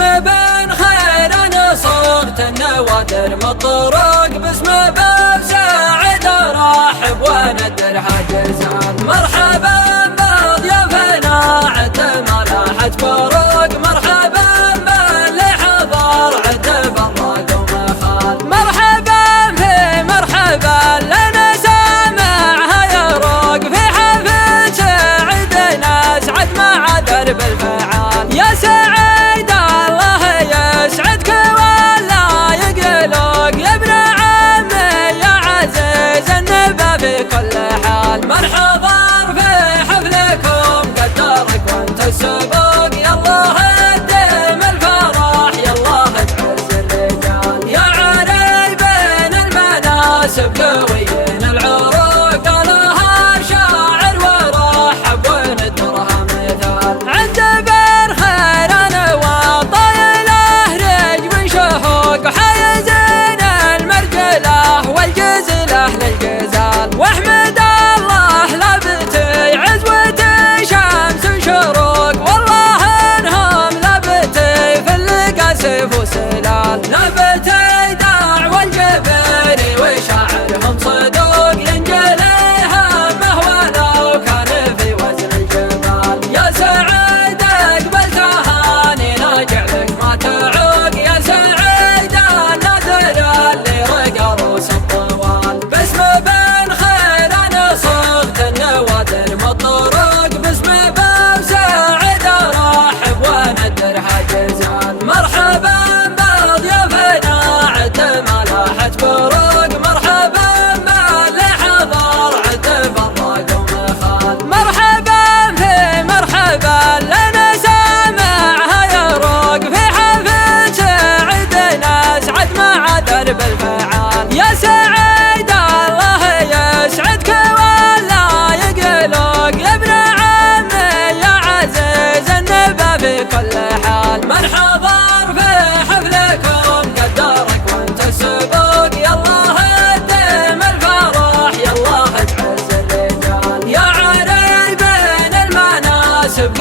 بن خير أنا صغت النوادر مطرق باسم باب ساعد أرحب وندر حجزان. مرحبا بضيافنا عد ما لاحت فروق، مرحبا باللي حضر عد فرق ومخال. مرحبا في مرحبا لنا سامعها يروق، في حفل سعد ناس عد مع درب الفعال. يا سعيد الله يسعدك ولا يقلق، يا ابن عمي يا عزيز النبى في كل حال. مرحبا في حفلكم قدرك وانت السبوق، يا الله الدم الفرح يا الله تعز الرجال. يا علي بين المناسب قويين العروق، قالها شاعر ورحب وندرها مثال. عند بن خير انا وطايله رجب شهوق، وحيزين المرجله والجزله للجزال. واحمد الله لبتي عزوتي شمس شروق، والله انهم لبتي في اللقا سيف وسلال. لبتي داع والجبري وشاعرهم صدوق، ينجليها مهوى كان في وزن الجبال. يا سعيد اقبل تهانينا جعلك ما تعوق، يا سعيد النذر اللي رقى روس الطوال. باسم بن خير انا صغت النوادر مطرق، باسم باب ساعد ارحب وندر حجزان. مرحبا بضيافنا عد ما لاحت فروق، مرحبا باللي حضر عد فرق ومخال. مرحبا في مرحبا لنا سامعها يروق، في حفل سعد ناس عد مع درب الفعال. يا سعيد الله يسعدك ولا يقلق، يا ابن عمي يا عزيز النبى في كل حال. مرحبا في حفلكم قدرك وانت السبوق، يا الله الدم الفرح يا الله تعز الرجال. يا علي بين المناسب